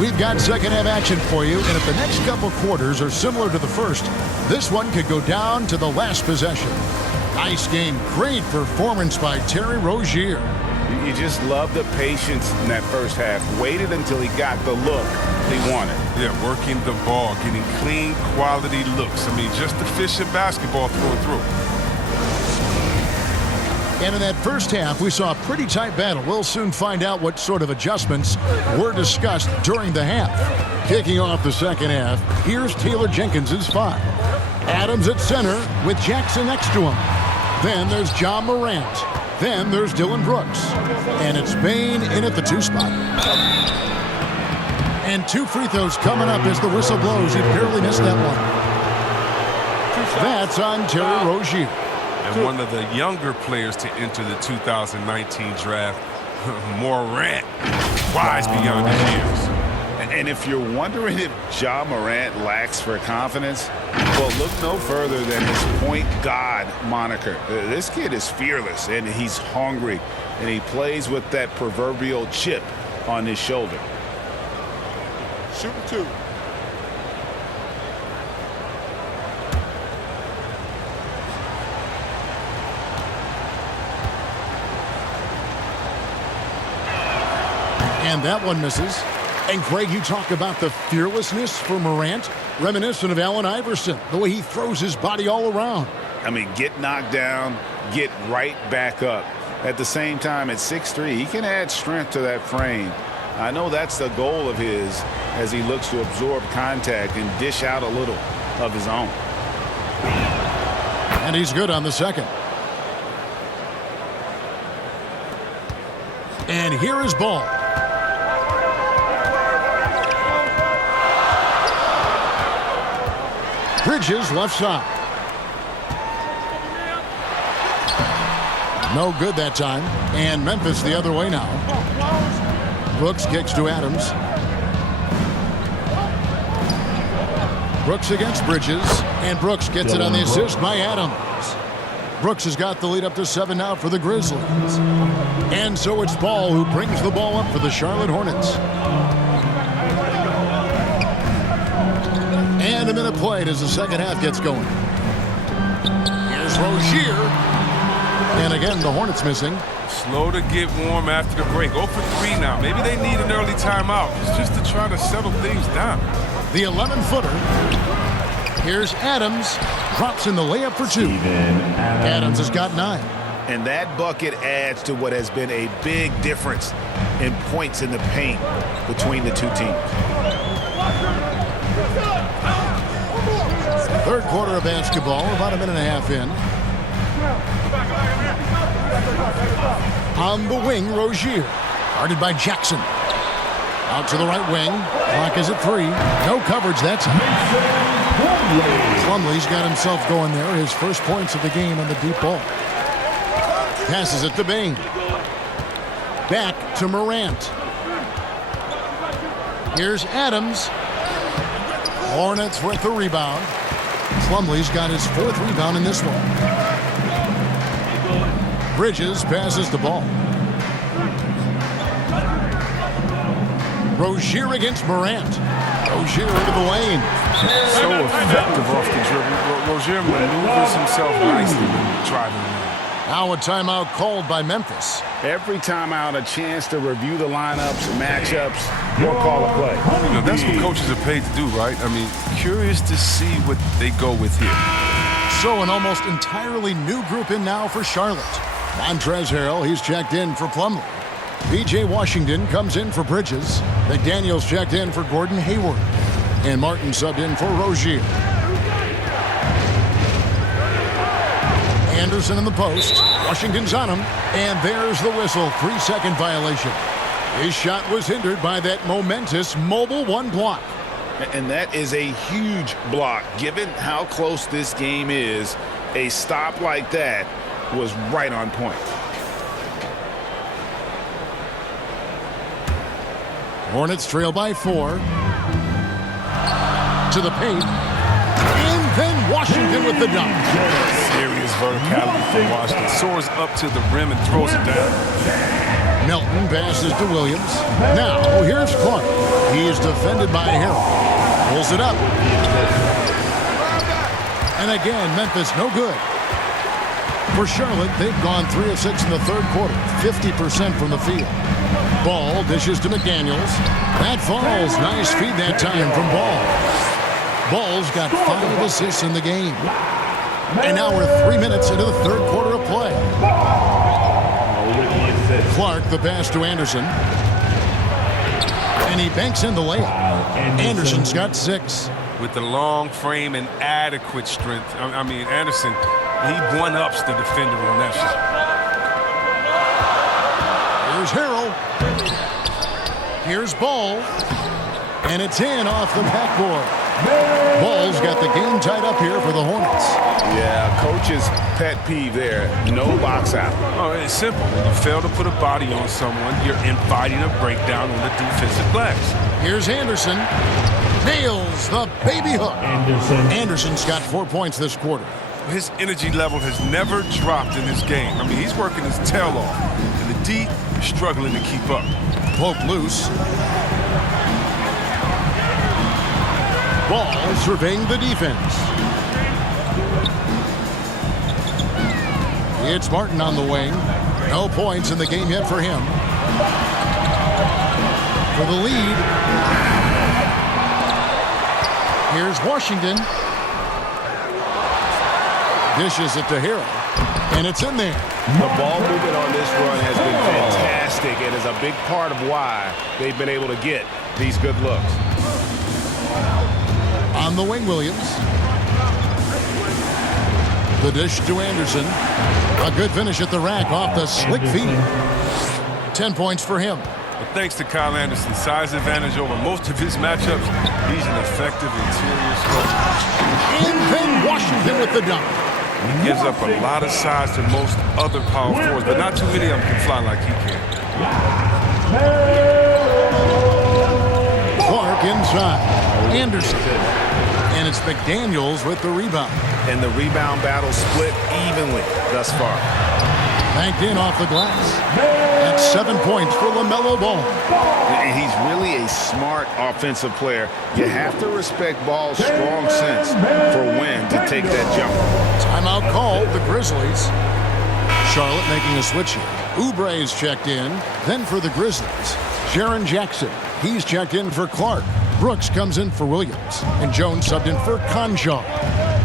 We've got second half action for you, and if the next couple quarters are similar to the first, this one could go down to the last possession. Nice game. Great performance by Terry Rozier. You just love the patience in that first half. Waited until he got the look he wanted. Yeah, working the ball, getting clean, quality looks. I mean, just efficient basketball through and through. And in that first half, we saw a pretty tight battle. We'll soon find out what sort of adjustments were discussed during the half. Kicking off the second half, here's Taylor Jenkins' 5. Adams at center with Jackson next to him. Then there's John Morant. Then there's Dylan Brooks. And it's Bain in at the 2 spot. And 2 free throws coming up as the whistle blows. He barely missed that one. That's on Terry Rozier. And one of the younger players to enter the 2019 draft, Morant, wise beyond his years. And if you're wondering if Ja Morant lacks for confidence, well, look no further than his point god moniker. This kid is fearless, and he's hungry, and he plays with that proverbial chip on his shoulder. Shooting 2. And that one misses. And Greg, you talk about the fearlessness for Morant, reminiscent of Allen Iverson, the way he throws his body all around. I mean, get knocked down, get right back up. At the same time, at 6'3", he can add strength to that frame. I know that's the goal of his as he looks to absorb contact and dish out a little of his own. And he's good on the second. And here is Ball. Bridges left side. No good that time. And Memphis the other way now. Brooks kicks to Adams. Brooks against Bridges. And Brooks gets it on the assist by Adams. Brooks has got the lead up to 7 now for the Grizzlies. And so it's Ball who brings the ball up for the Charlotte Hornets. And a minute played as the second half gets going. Here's Rozier. And again, the Hornets missing. Slow to get warm after the break. 0 for 3 now. Maybe they need an early timeout. It's just to try to settle things down. The 11-footer. Here's Adams. Drops in the layup for 2. Adams has got 9. And that bucket adds to what has been a big difference in points in the paint between the two teams. Third quarter of basketball, about a minute and a half in. On the wing, Rozier. Guarded by Jackson. Out to the right wing. Clock is at 3. No coverage that time. Plumlee's got himself going there. His first points of the game on the deep ball. Passes it to Bain. Back to Morant. Here's Adams. Hornets with the rebound. Plumlee's got his 4th rebound in this one. Bridges passes the ball. Rozier against Morant. Rozier into the lane. So effective off the dribble. Rozier maneuvers himself nicely when driving. Now a timeout called by Memphis. Every timeout, a chance to review the lineups, matchups, or call a play. You know, that's what coaches are paid to do, right? I mean, curious to see what they go with here. So an almost entirely new group in now for Charlotte. Montrezl Harrell, he's checked in for Plumlee. P.J. Washington comes in for Bridges. McDaniels checked in for Gordon Hayward. And Martin subbed in for Rozier. Anderson in the post. Washington's on him. And there's the whistle. 3-second violation. His shot was hindered by that momentous mobile 1 block. And that is a huge block. Given how close this game is, a stop like that was right on point. Hornets trail by 4. To the paint. And then Washington with the dunk. Serious verticality from Washington. Soars up to the rim and throws it down. Melton passes to Williams. Now, here's Clark. He is defended by Harrell. Pulls it up. And again, Memphis no good. For Charlotte, they've gone 3 of 6 in the third quarter, 50% from the field. Ball dishes to McDaniels. That falls. Nice feed that time from Ball. Ball's got 5 assists in the game. And now we're 3 minutes into the third quarter of play. Clark, the pass to Anderson. And he banks in the layup. Anderson's got 6. With the long frame and adequate strength. I mean, Anderson, he one-ups the defender on that shot. Here's Harrell. Here's Ball. And it's in off the backboard. Ball's got the game tied up here for the Hornets. Yeah, coach's pet peeve there. No box out. Oh, it's simple. When you fail to put a body on someone, you're inviting a breakdown on the defensive glass. Here's Anderson. Nails the baby hook. Anderson's got 4 points this quarter. His energy level has never dropped in this game. I mean, he's working his tail off. And the D is struggling to keep up. Pope loose. Ball surveying the defense. It's Martin on the wing. No points in the game yet for him. For the lead. Here's Washington. Dishes it to Harrell. And it's in there. The ball movement on this run has been fantastic and is a big part of why they've been able to get these good looks. On the wing, Williams. The dish to Anderson. A good finish at the rack off the slick feed. 10 points for him. But thanks to Kyle Anderson's size advantage over most of his matchups, he's an effective interior scorer. And then Washington with the dunk. He gives up a lot of size to most other power forwards, but not too many of them can fly like he can. Clark inside. Anderson. And it's McDaniels with the rebound. And the rebound battle split evenly thus far. Banked in off the glass. That's 7 points for LaMelo Ball. He's really a smart offensive player. You have to respect Ball's strong sense for when to take that jump. Timeout called the Grizzlies. Charlotte making a switch here. Oubre's checked in. Then for the Grizzlies, Jaren Jackson. He's checked in for Clark. Brooks comes in for Williams. And Jones subbed in for Conjaw.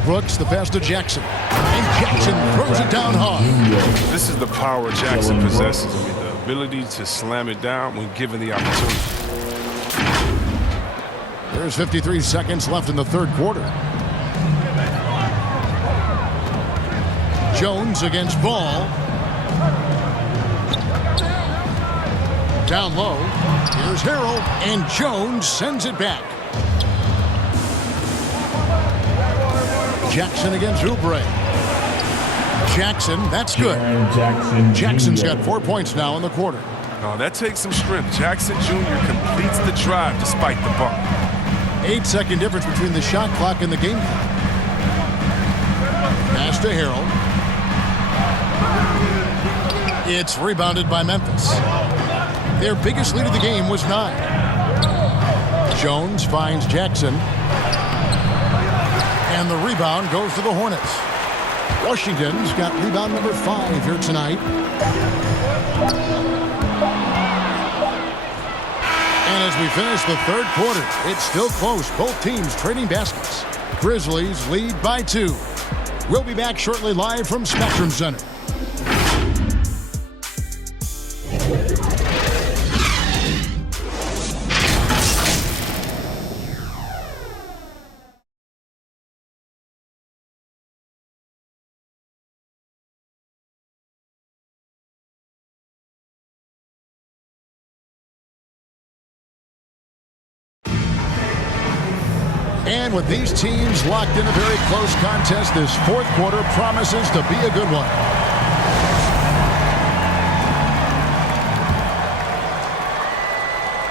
Brooks the pass to Jackson. And Jackson throws it down hard. This is the power Jackson possesses. I mean, the ability to slam it down when given the opportunity. There's 53 seconds left in the third quarter. Jones against Ball. Down low. Here's Harrell. And Jones sends it back. Jackson against Oubre. Jackson, that's good. Jackson's got 4 points now in the quarter. Oh, that takes some strength. Jackson Jr. completes the drive despite the bump. 8-second difference between the shot clock and the game clock. Pass to Harrell. It's rebounded by Memphis. Their biggest lead of the game was 9. Jones finds Jackson. And the rebound goes to the Hornets. Washington's got rebound number 5 here tonight. And as we finish the third quarter, it's still close. Both teams trading baskets. Grizzlies lead by 2. We'll be back shortly live from Spectrum Center. And with these teams locked in a very close contest, this fourth quarter promises to be a good one.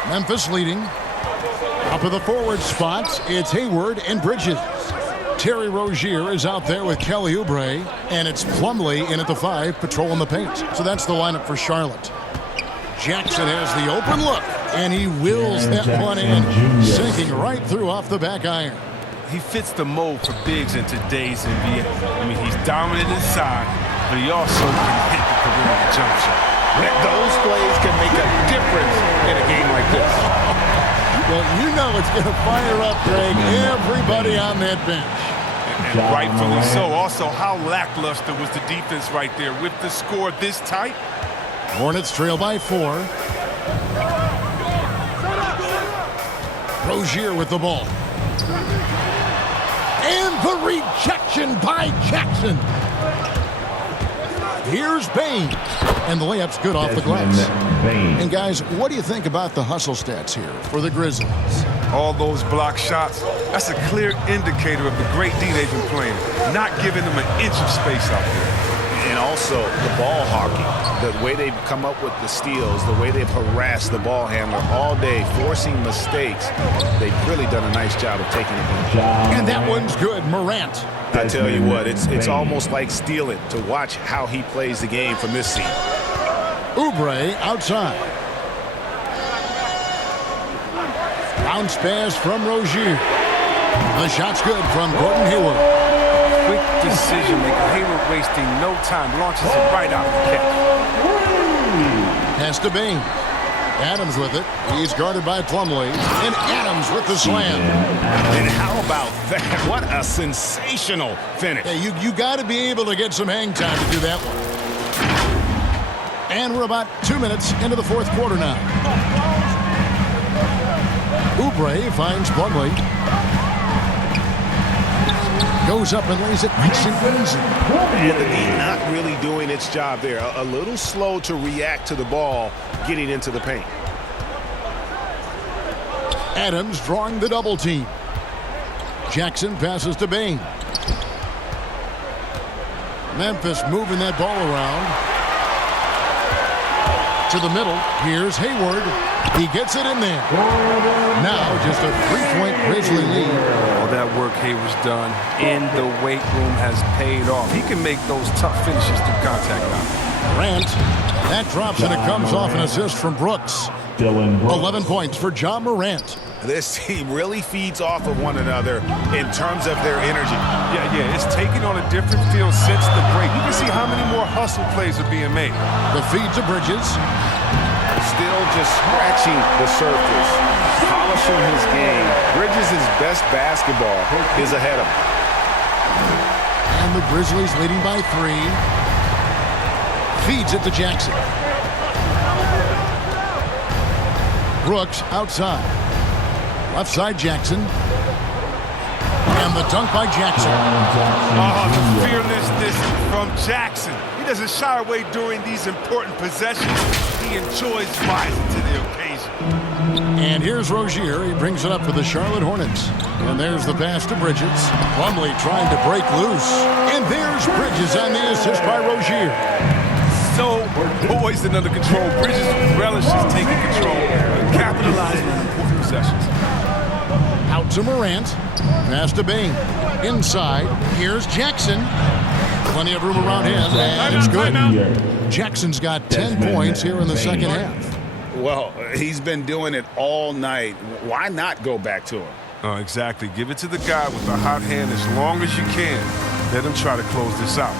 Memphis leading. Up of the forward spots, it's Hayward and Bridges. Terry Rozier is out there with Kelly Oubre, and it's Plumlee in at the 5, patrolling the paint. So that's the lineup for Charlotte. Jackson has the open look, and he wills that one in, sinking right through off the back iron. He fits the mold for bigs in today's NBA. I mean, he's dominant inside, but he also can hit the perimeter jump shot. Those plays can make a difference in a game like this. Well, you know it's going to fire up, Greg, everybody on that bench. And rightfully so. Also, how lackluster was the defense right there with the score this tight? Hornets trail by 4. Rozier with the ball. And the rejection by Jackson. Here's Bain. And the layup's good off the glass. And guys, what do you think about the hustle stats here for the Grizzlies? All those block shots, that's a clear indicator of the great D they've been playing, not giving them an inch of space out there. And also the ball hawking, the way they've come up with the steals, the way they've harassed the ball handler all day, forcing mistakes. They've really done a nice job of taking it. And that one's good, Morant. I tell you what, it's almost like stealing to watch how he plays the game from this seat. Oubre outside. Bounce pass from Rozier. The shot's good from Gordon Hayward. Quick decision maker. Hayward wasting no time. Launches it right out of the catch. Pass to Bain. Adams with it. He's guarded by Plumlee. And Adams with the slam. And how about that? What a sensational finish. Hey, you got to be able to get some hang time to do that one. And we're about 2 minutes into the fourth quarter now. Oubre finds Plumlee. Goes up and lays it nice and easy. And the D not really doing its job there. A little slow to react to the ball getting into the paint. Adams drawing the double team. Jackson passes to Bain. Memphis moving that ball around. To the middle. Here's Hayward. He gets it in there. Now just a 3-point Grizzly lead. All that work Hayward's done in the weight room has paid off. He can make those tough finishes through contact now. Grant. That drops and it comes off an assist from Brooks. 11 points for Ja Morant. This team really feeds off of one another in terms of their energy. Yeah, it's taking on a different feel since the break. You can see how many more hustle plays are being made. The feed to Bridges. Still just scratching the surface, polishing his game. Bridges' best basketball is ahead of him. And the Grizzlies leading by 3. Feeds it to Jackson. Brooks outside. Left side Jackson. And the dunk by Jackson. Oh, the fearlessness from Jackson. He doesn't shy away during these important possessions. He enjoys rising to the occasion. And here's Rozier. He brings it up for the Charlotte Hornets. And there's the pass to Bridges. Plumlee trying to break loose. And there's Bridges on the assist by Rozier. So poised and under control. Bridges relishes taking control and capitalizing on important possessions. Out to Morant. Pass to Bain. Inside. Here's Jackson. Plenty of room around him, and it's good. Jackson's got 10 points here in the second half. Well, he's been doing it all night. Why not go back to him? Oh, exactly. Give it to the guy with the hot hand as long as you can. Let him try to close this out.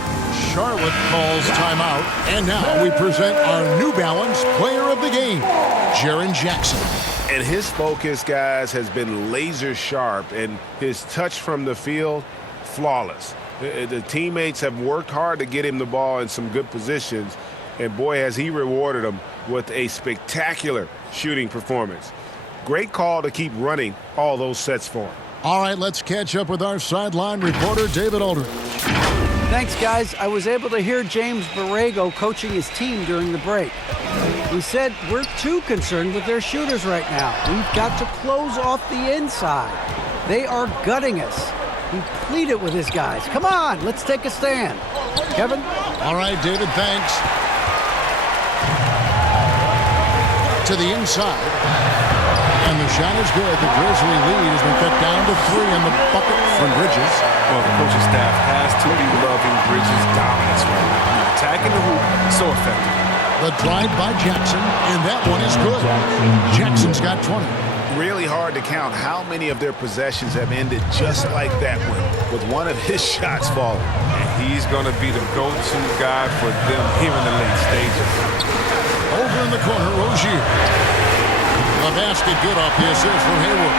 Charlotte calls timeout, and now we present our New Balance Player of the Game, Jaren Jackson. And his focus, guys, has been laser sharp, and his touch from the field, flawless. The teammates have worked hard to get him the ball in some good positions, and boy, has he rewarded them with a spectacular shooting performance. Great call to keep running all those sets for him. All right, let's catch up with our sideline reporter, David Aldridge. Thanks, guys. I was able to hear James Borrego coaching his team during the break. He said, we're too concerned with their shooters right now. We've got to close off the inside. They are gutting us. He pleaded with his guys. Come on, let's take a stand. Kevin? All right, David, thanks. To the inside. And the shot is good. The Grizzly lead has been cut down to 3 in the bucket from Bridges. Well, the coaching staff has to be loving Bridges' dominance right now. Attacking the hoop, so effective. The drive by Jackson, and that one is good. Jackson's got 20. Really hard to count how many of their possessions have ended just like that one, with one of his shots falling. And he's going to be the go-to guy for them here in the late stages. Over in the corner, Rozier. The basket good off the assist from Hayward.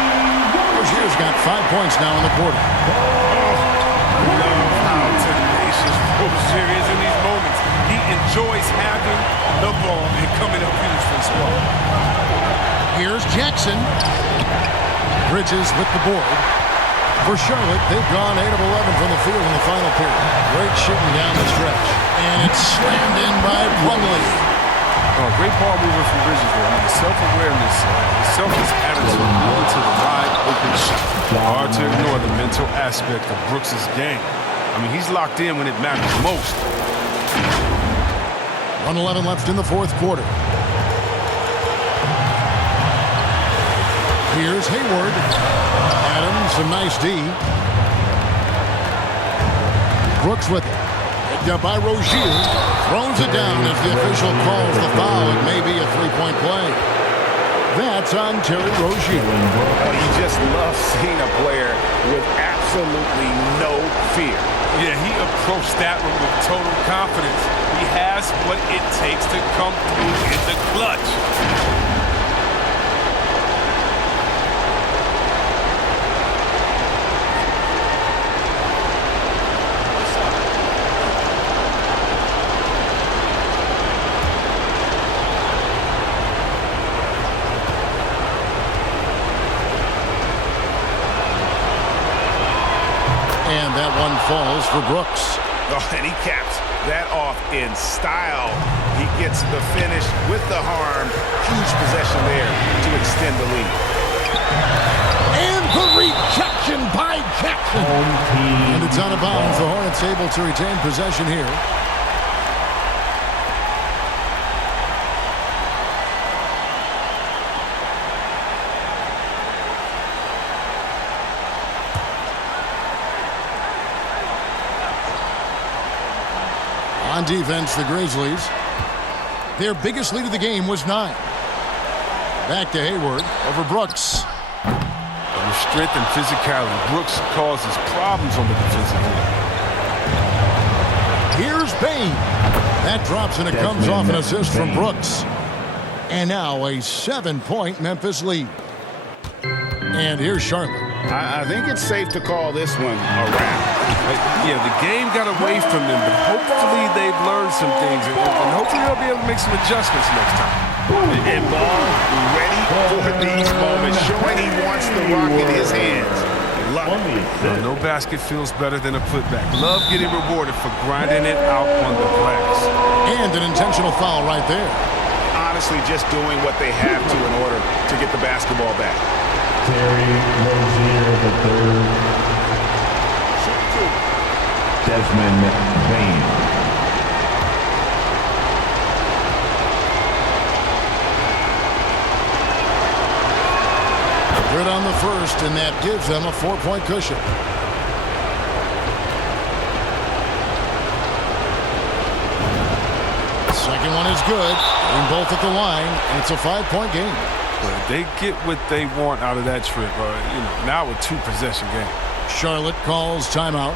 Rozier's got 5 points now in the quarter. Love how tenacious Rozier is in these moments. He enjoys having the ball and coming up huge for the squad. Here's Jackson. Bridges with the board. For Charlotte, they've gone 8 of 11 from the field in the final period. Great shooting down the stretch. And it's slammed in by Plumlee. Oh, great ball movement from Bridges there. I mean, the self-awareness, the selfless attitude, moving to the wide open shot. Hard to ignore the mental aspect of Brooks' game. I mean, he's locked in when it matters most. 1:11 left in the fourth quarter. Here's Hayward. Adams, a nice D. Brooks with it. Picked up by Rozier. Throws it down as the official calls the foul. It may be a three-point play. That's on Terry Rozier. You just love seeing a player with absolutely no fear. Yeah, he approached that one with total confidence. He has what it takes to come through in the clutch. And that one falls for Brooks. Oh, and he caps that off in style. He gets the finish with the harm. Huge possession there to extend the lead. And the rejection by Jackson. And it's out of bounds. The Hornets able to retain possession here. On defense, the Grizzlies. Their biggest lead of the game was 9. Back to Hayward over Brooks. With strength and physicality, Brooks causes problems on the defensive end. Here's Bain. That drops and it comes off an assist from Brooks. And now a 7-point Memphis lead. And here's Charlotte. I think it's safe to call this one a wrap. Yeah, the game got away from them, but hopefully they've learned some things, and hopefully they'll be able to make some adjustments next time. And Ball ready for these moments, showing he wants the rock in his hands. Love it. No basket feels better than a putback. Love getting rewarded for grinding it out on the glass. And an intentional foul right there. Honestly, just doing what they have to in order to get the basketball back. Terry Rozier III. Desmond Bain. Good on the first, and that gives them a 4-point cushion. Second one is good. Bring both at the line, and it's a 5-point game. But they get what they want out of that trip. Now a 2-possession game. Charlotte calls timeout.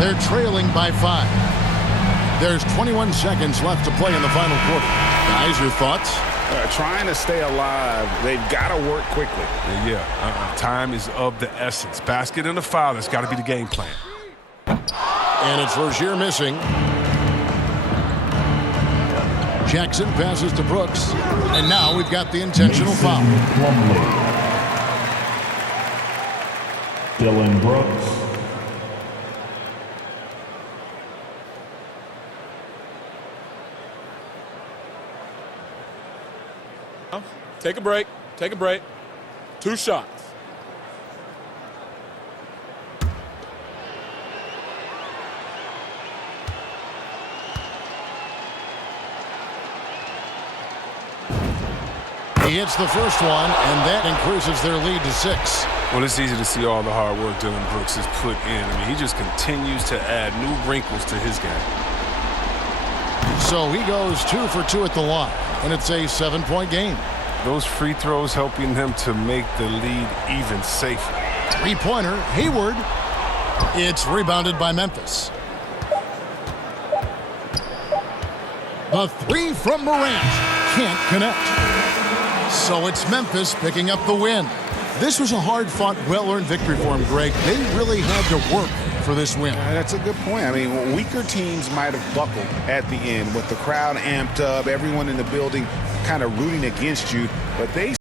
They're trailing by 5. There's 21 seconds left to play in the final quarter. Guys, your thoughts? Trying to stay alive, they've got to work quickly. Time is of the essence. Basket and a foul, that's got to be the game plan. And it's Rozier missing. Jackson passes to Brooks. And now we've got the intentional foul. Dylan Brooks. Take a break. Take a break. 2 shots. He hits the first one, and that increases their lead to 6. Well, it's easy to see all the hard work Dylan Brooks has put in. I mean, he just continues to add new wrinkles to his game. So he goes 2 for 2 at the line, and it's a 7-point game. Those free throws helping him to make the lead even safer. Three-pointer, Hayward. It's rebounded by Memphis. The three from Morant can't connect. So it's Memphis picking up the win. This was a hard-fought, well-earned victory for him, Greg. They really had to work for this win. That's a good point. I mean, weaker teams might have buckled at the end with the crowd amped up, everyone in the building kind of rooting against you, but they